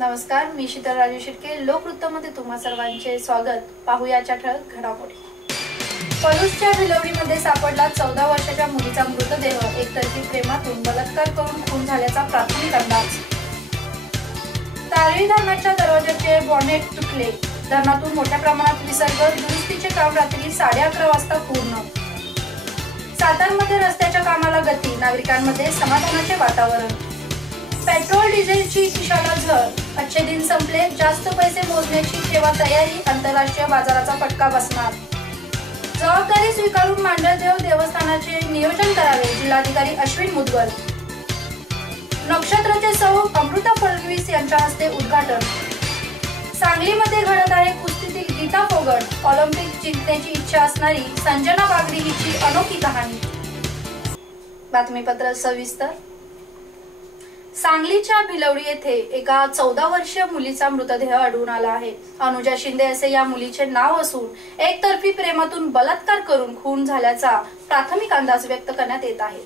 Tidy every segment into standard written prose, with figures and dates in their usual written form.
नमस्कार, मी शीतल राजू शिर्के. लोकवृत्तमध्ये तुम्हा सर्वांचे स्वागत. पाहूयाच्या ठळक घडामोडी. पलूसच्या भिलवडीमध्ये सापडला 14 वर्षाच्या मुलीचा मृतदेह. एकतर्फी प्रेमातून बलात्कार करून खून झाल्याचा प्राथमिक अंदाज. तारळी धरणाच्या दरवाजाचे बॉनेट तुटले. धरणातून मोठ्या प्रमाणात विसर्ग. दुरुस्तीचे काम रात्री 11:30 वाजता पूर्ण. सातारमध्ये रस्त्याच्या कामाला गती. नागरिकांमध्ये समाधानाचे वातावरण. पेट्रोल डिझेलची खिशाला झळ. अच्छे दिन संपले. जास्त पैसे मोजण्याची ठेवा तयारी. आंतरराष्ट्रीय बाजाराचा फटका बसणार. जबाबदारी स्वीकारून मांडरदेव देवस्थानाचे नियोजन करावे. जिल्हाधिकारी अश्विन मुदगल. नक्षत्राचे सौ अमृता फडणवीस यांच्या हस्ते उद्घाटन. सांगलीमध्ये घडत आहे कुस्तीतील गीता फोगट. ऑलिम्पिक जिंकण्याची इच्छा असणारी संजना बागडी हिची अनोखी कहाणी. बातमीपत्र सविस्तर. सांगलीच्या भिलवडी येथे एका 14 वर्षीय मुलीचा मृतदेह आढळून आला आहे. अनुजा शिंदे असे या मुलीचे नाव असून एकतर्फी प्रेमातून बलात्कार करून खून झाल्याचा प्राथमिक अंदाज व्यक्त करण्यात येत आहे.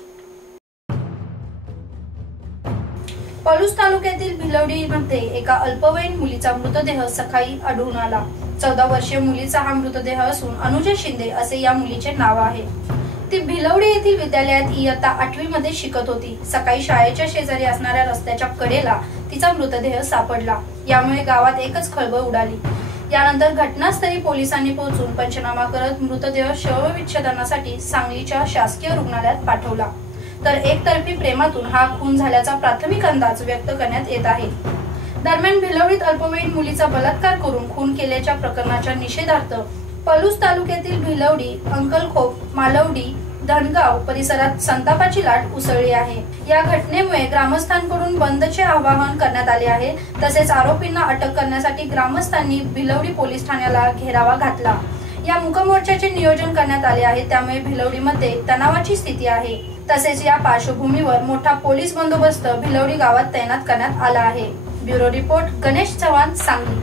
पलूस तालुक्यातील भिलवडीमध्ये एका अल्पवयीन मुलीचा मृतदेह सकाळी आढळून आला. 14 वर्षीय मुलीचा हा मृतदेह असून अनुजा शिंदे असे या मुलीचे नाव आहे. ती भिलवडी येथील विद्यालयात इयत्ता 8वी मध्ये शिकत होती. सकाळी शाळेच्या शेजारी असणाऱ्या रस्त्याच्या कडेला तिचा मृतदेह सापडला. यामुळे गावात एकच खळबळ उडाली. यानंतर घटनास्थळी पोलिसांनी पोहोचून पंचनामा करत मृतदेह शवविच्छेदनासाठी सांगलीच्या शासकीय रुग्णालयात पाठवला. तर एकतर्फी प्रेमातून हा खून झाल्याचा प्राथमिक अंदाज व्यक्त करण्यात येत आहे. दरम्यान भिलवडीत अल्पवयीन मुलीचा बलात्कार करून खून केल्याच्या प्रकरणाच्या निषेधार्थ पलूस तालुक्यातील भिलवडी, अंकलखोप, मालवडी, धनगाव परिसरात संतापाची लाट उसळली आहे. या घटनेमुळे ग्रामस्थांकडून बंदचे आवाहन करण्यात आले आहे. तसेच आरोपींना अटक करण्यासाठी ग्रामस्थांनी भिलवडी पोलीस ठाण्याला घेरावा घातला. या मूकमोर्चाचे नियोजन करण्यात आले आहे. त्यामुळे भिलवडीमध्ये तणावाची स्थिती आहे. तसेच या पार्श्वभूमीवर मोठा पोलीस बंदोबस्त भिलवडी गावात तैनात करण्यात आला आहे. Bureau report, Ganesh Chavan, Sangli.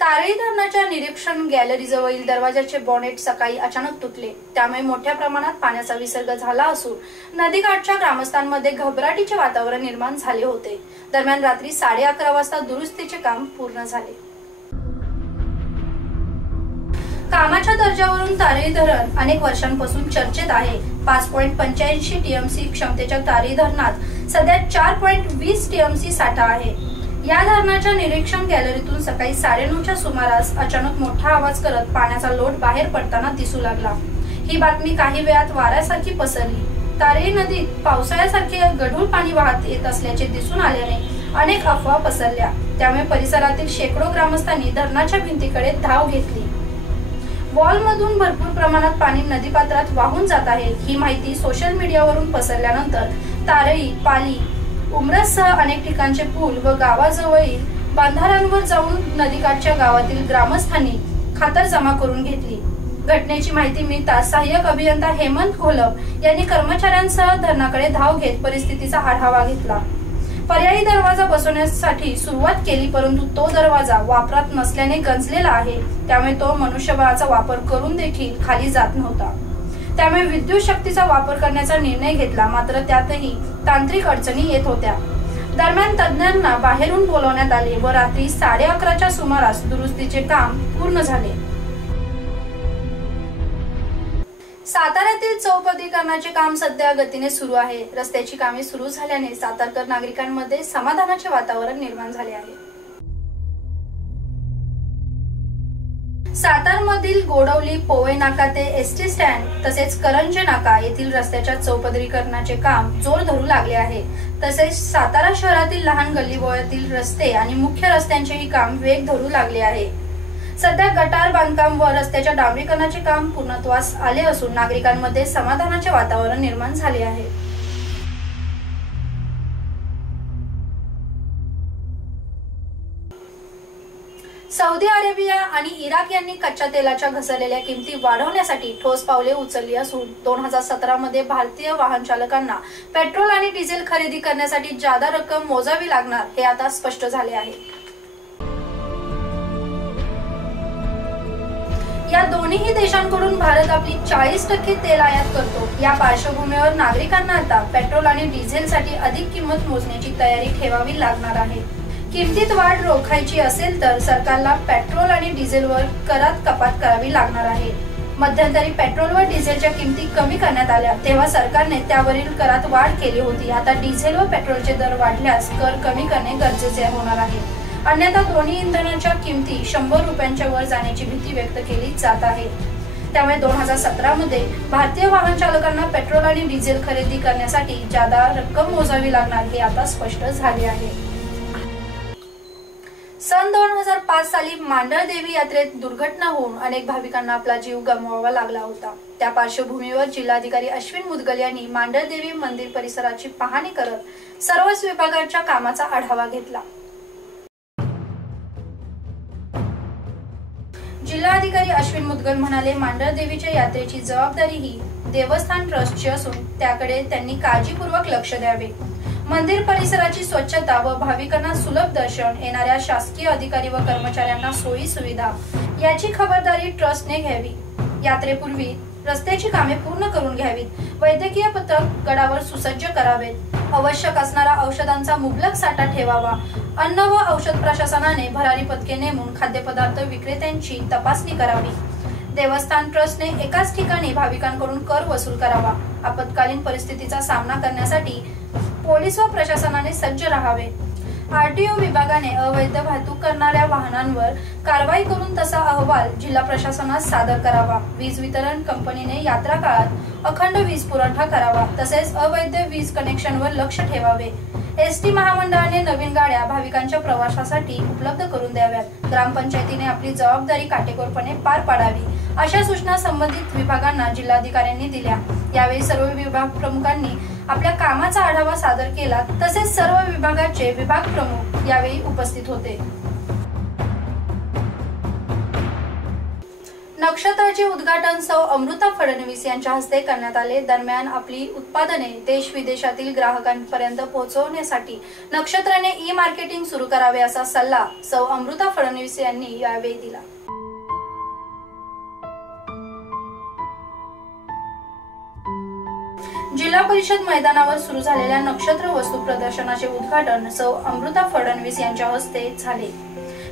तारळी धरणाच्या निरीक्षण गॅलरीजवळील दरवाजाचे बॉनेट सकाळी अचानक तुटले. त्यामुळे मोठ्या प्रमाणात पाण्याचा विसर्ग झाला असून नदीकाठच्या ग्रामस्थांमध्ये घबराटीचे वातावरण निर्माण झाले होते. दरम्यान रात्री 11:30 वाजता दुरुस्तीचे काम पूर्ण झाले. कामाच्या दर्जावरून तारळी धरण अनेक वर्षांपासून चर्चेत आहे. 5.85 टीएमसी क्षमतेच्या तारळी धरणात सध्या 4.20 टीएमसी साठा आहे. या धरणाच्या निरीक्षण गॅलरीतून सकाळी 9:30च्या सुमारास अचानक मोठा आवाज करत पाण्याचा लोट बाहेर पडताना दिसू लागला. ही बातमी काही वेळात वाऱ्यासारखी पसरली. तारळी नदीत पावसाळ्यासारखे गढूळ पाणी वाहत येत असल्याचे दिसून आल्याने अनेक अफवा पसरल्या. त्यामुळे परिसरातील शेकडो ग्रामस्थांनी धरणाच्या भिंतीकडे धाव घेतली. वॉलमधून भरपूर प्रमाणात पाणी नदीपात्रात वाहून जात आहे. ही माहिती सोशल मीडियावरून पसरल्यानंतर तारळी, पाली, उमरससह अनेक ठिकाणचे पूल व गावाजवळील बांधाऱ्यांवर जाऊन नदीकाठच्या गावातील ग्रामस्थांनी खातरजमा करून घेतली. घटनेची माहिती मिळताच सहाय्यक अभियंता हेमंत घोलप यांनी कर्मचाऱ्यांसह धरणाकडे धाव घेत परिस्थितीचा आढावा घेतला. पर्यायी दरवाजा बसवण्यासाठी सुरुवात केली, परंतु तो दरवाजा वापरात नसल्याने गंजलेला आहे. त्यामुळे तो मनुष्यबळाचा वापर करून देखील खाली जात नव्हता. त्यामुळे विद्युत शक्तीचा वापर करण्याचा निर्णय घेतला. मात्र त्यातही तांत्रिक अडचणी येत होत्या. दरम्यान तज्ञांना बाहेरून बोलवण्यात आले व रात्री 11:30च्या सुमारास दुरुस्तीचे काम पूर्ण झाले. साताऱ्यातील चौपदरीकरणाचे काम सध्या गतीने सुरू आहे. रस्त्याची कामे सुरू झाल्याने सातारकर नागरिकांमध्ये समाधानाचे वातावरण निर्माण झाले आहे. सातारमधील गोडवली, पोवई नाका ते एसटी स्टँड तसेच करंजे नाका येथील रस्त्याच्या चौपदरीकरणाचे काम जोर धरू लागले आहे. तसेच सातारा शहरातील लहान गल्लीबोळ्यातील रस्ते आणि मुख्य रस्त्यांचेही काम वेग धरू लागले आहे. सध्या गटार बांधकाम व रस्त्याच्या डांबरीकरणाचे काम पूर्णत्वास आले असून नागरिकांमध्ये समाधानाचे वातावरण निर्माण झाले आहे. सौदी अरेबिया आणि इराक यांनी कच्च्या तेलाच्या घसरलेल्या किमती वाढवण्यासाठी ठोस पावले उचलली असून 2017 मध्ये भारतीय वाहन चालकांना पेट्रोल आणि डिझेल खरेदी करण्यासाठी जादा रक्कम मोजावी लागणार हे आता स्पष्ट झाले आहे. या दोन्ही देशांकडून भारत आपली 40% तेल आयात करतो। या पार्श्वभूमीवर नागरिकांना आता पेट्रोल आणि डिझेलसाठी अधिक किंमत मोजण्याची तयारी ठेवावी लागणार आहे। किमतीत वाढ रोखायची असेल तर सरकारला पेट्रोल आणि डिझेलवर करात कपात करावी लागणार आहे। मध्यंतरी पेट्रोल व डिझेलच्या किमती कमी करण्यात आल्या तेव्हा सरकारने त्यावरील करात वाढ केली होती। आता डिझेल व पेट्रोलचे दर वाढल्यास कर कमी करणे गरजेचे होणार आहे, अन्यथा दोन्ही इंधनाच्या किमती 100 रुपयांच्या वर जाण्याची भीती व्यक्त केली जात आहे। त्यामुळे 2017 मध्ये भारतीय वाहन चालकांना पेट्रोल आणि डिझेल खरेदी करण्यासाठी जादा रक्कम मोजावी लागणार हे आता स्पष्ट झाले आहे। सन 2005 साली मांडरदेवी यात्रेत दुर्घटना होऊन अनेक भाविकांना आपला जीव गमवावा लागला होता। त्या पार्श्वभूमीवर जिल्हाधिकारी अश्विन मुदगल यांनी मांडरदेवी मंदिर परिसराची पाहणी करत सर्वच विभागाच्या कामाचा आढावा घेतला। जिल्हाधिकारी अश्विन मुदगल म्हणाले, मांडरदेवीच्या यात्रेची जबाबदारी ही देवस्थान ट्रस्टची असून त्याकडे त्यांनी काळजीपूर्वक लक्ष द्यावे। मंदिर परिसराची स्वच्छता व भाविकांना सुलभ दर्शन, येणाऱ्या शासकीय अधिकारी व कर्मचाऱ्यांना सोयी सुविधा याची खबरदारी ट्रस्टने घ्यावी। यात्रेपूर्वी रस्त्याची कामे पूर्ण करून घ्यावीत। वैद्यकीय पथक गडावर सुसज्ज करावेत। आवश्यक असणारा औषधांचा मुबलक साठा ठेवावा। अन्न व औषध प्रशासनाने भरारी पथके नेमून खाद्यपदार्थ विक्रेत्यांची तपासणी करावी। देवस्थान ट्रस्टने एकाच ठिकाणी भाविकांकडून कर वसूल करावा। आपत्कालीन परिस्थितीचा सामना करण्यासाठी पोलीस व प्रशासनाने सज्ज राहावे। आरटीओ विभागाने अवैध वाहतूक करणाऱ्या वाहनांवर कारवाई करून तसा अहवाल जिल्हा प्रशासनास सादर करावा। वीज वितरण कंपनीने यात्रा काळात अखंड वीज पुरवठा करावा, तसेच अवैध वीज कनेक्शनवर लक्ष ठेवावे। एसटी महामंडळाने नवीन गाड्या भाविकांच्या प्रवासासाठी उपलब्ध करून द्याव्यात। ग्रामपंचायतीने आपली जबाबदारी काटेकोरपणे पार पाडावी, अशा सूचना संबंधित विभागांना जिल्हाधिकाऱ्यांनी दिल्या। यावेळी सर्व विभाग प्रमुखांनी आपल्या कामाचा आढावा सादर केला, तसेच सर्व विभागाचे विभाग प्रमुख यावेळी उपस्थित होते। नक्षत्राचे उद्घाटन सौ अमृता फडणवीस यांच्या हस्ते करण्यात आले। दरम्यान आपली उत्पादने देश विदेशातील ग्राहकांपर्यंत पोहोचवण्यासाठी नक्षत्राने ई मार्केटिंग सुरू करावे असा सल्ला सौ अमृता फडणवीस यांनी यावेळी दिला। जिल्हा परिषद मैदानावर सुरू झालेल्या नक्षत्र वस्तू प्रदर्शनाचे उद्घाटन सौ अमृता फडणवीस यांच्या हस्ते झाले।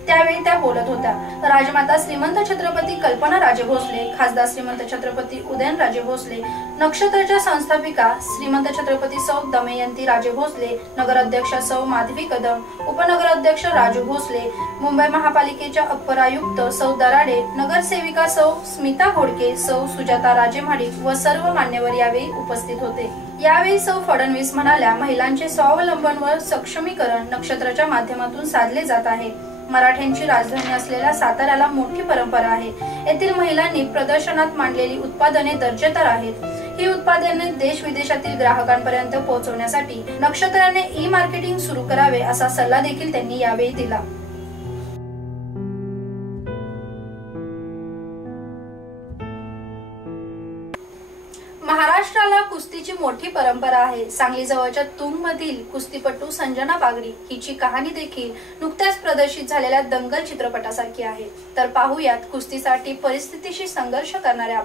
त्यावेळी त्या बोलत होत्या। राजमाता श्रीमंत छत्रपती कल्पना राजे भोसले, खासदार श्रीमंत छत्रपती उदयनराजे भोसले, नक्षत्राच्या संस्थापिका श्रीमंत छत्रपती सौ दमयंती राजे भोसले, नगराध्यक्ष सौ माधवी कदम, उपनगराध्यक्ष राजू भोसले, मुंबई महापालिकेच्या अप्पर आयुक्त सौ दराडे, नगरसेविका सौ स्मिता घोडके, सौ सुजाता राजे महाडिक व सर्व मान्यवर यावेळी उपस्थित होते। यावेळी सौ फडणवीस म्हणाल्या, महिलांचे स्वावलंबन व सक्षमीकरण नक्षत्राच्या माध्यमातून साधले जात आहे। मराठ्यांची राजधानी असलेल्या साताऱ्याला मोठी परंपरा आहे। येथील महिलांनी प्रदर्शनात मांडलेली उत्पादने दर्जेदार आहेत। ही उत्पादने देश विदेशातील ग्राहकांपर्यंत पोहोचवण्यासाठी नक्षत्राने ई मार्केटिंग सुरू करावे असा सल्ला देखील त्यांनी यावेळी दिला। महाराष्ट्राला कुस्तीची मोठी परंपरा आहे। सांगली जवळच्या तुंग मधील कुस्तीपटू संजना बागडी हिची कहाणी देखील नुकत्याच प्रदर्शित झालेल्या दंगल चित्रपटासारखी आहे। तर पाहूयात कुस्तीसाठी परिस्थितीशी संघर्ष करणाऱ्या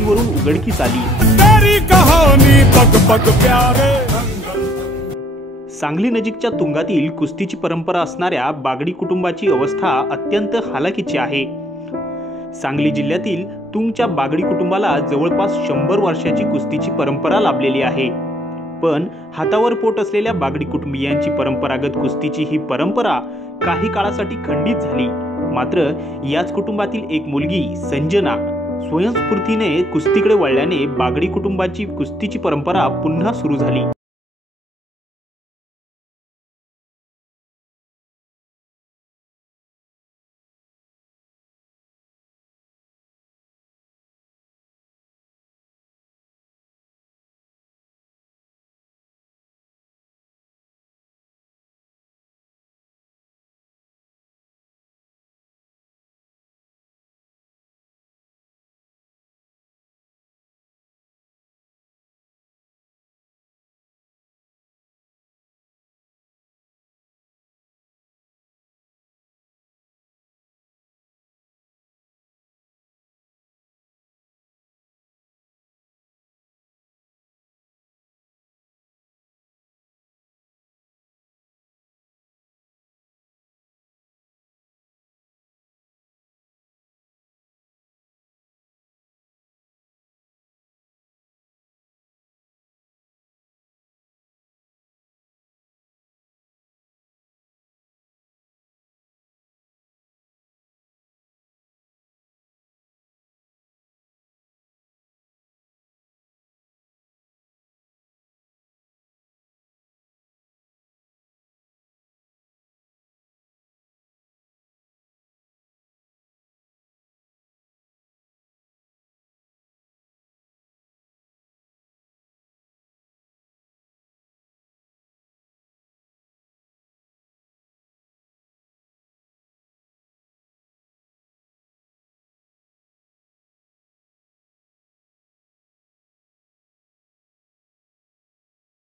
कुस्तीवरून उघडकीस आली। सांगली नजीकच्या तुंगातील कुस्तीची परंपरा असणाऱ्या बागडी कुटुंबाची अवस्था अत्यंत हालाकीची आहे। सांगली जिल्ह्यातील तुंगच्या बागडी कुटुंबाला जवळपास 100 वर्षाची कुस्तीची परंपरा लाभलेली आहे। पण हातावर पोट असलेल्या बागडी कुटुंबियांची परंपरागत कुस्तीची ही परंपरा काही काळासाठी खंडित झाली। मात्र याच कुटुंबातील एक मुलगी संजना स्वयंस्फूर्तीने कुस्तीकडे वळल्याने बागडी कुटुंबाची कुस्तीची परंपरा पुन्हा सुरू झाली।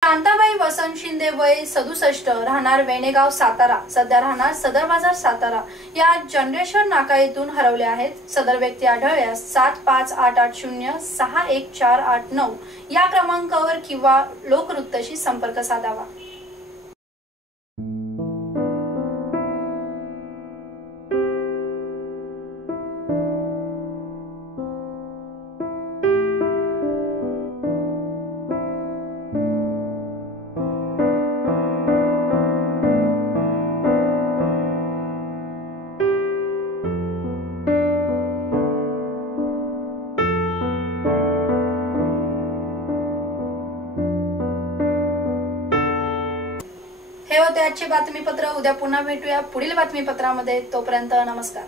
शांताबाई वसंत शिंदे वय 67 राहणार वेणेगाव सातारा सध्या राहणार सदर बाजार सातारा या जनरेशन नाका येथून हरवले आहेत। सदर व्यक्ती आढळल्यास 7588061489 या क्रमांकावर किंवा लोकवृत्तशी संपर्क साधावा। हे होते आजचे बातमीपत्र। उद्या पुन्हा भेटूया पुढील बातमीपत्रामध्ये। तोपर्यंत नमस्कार।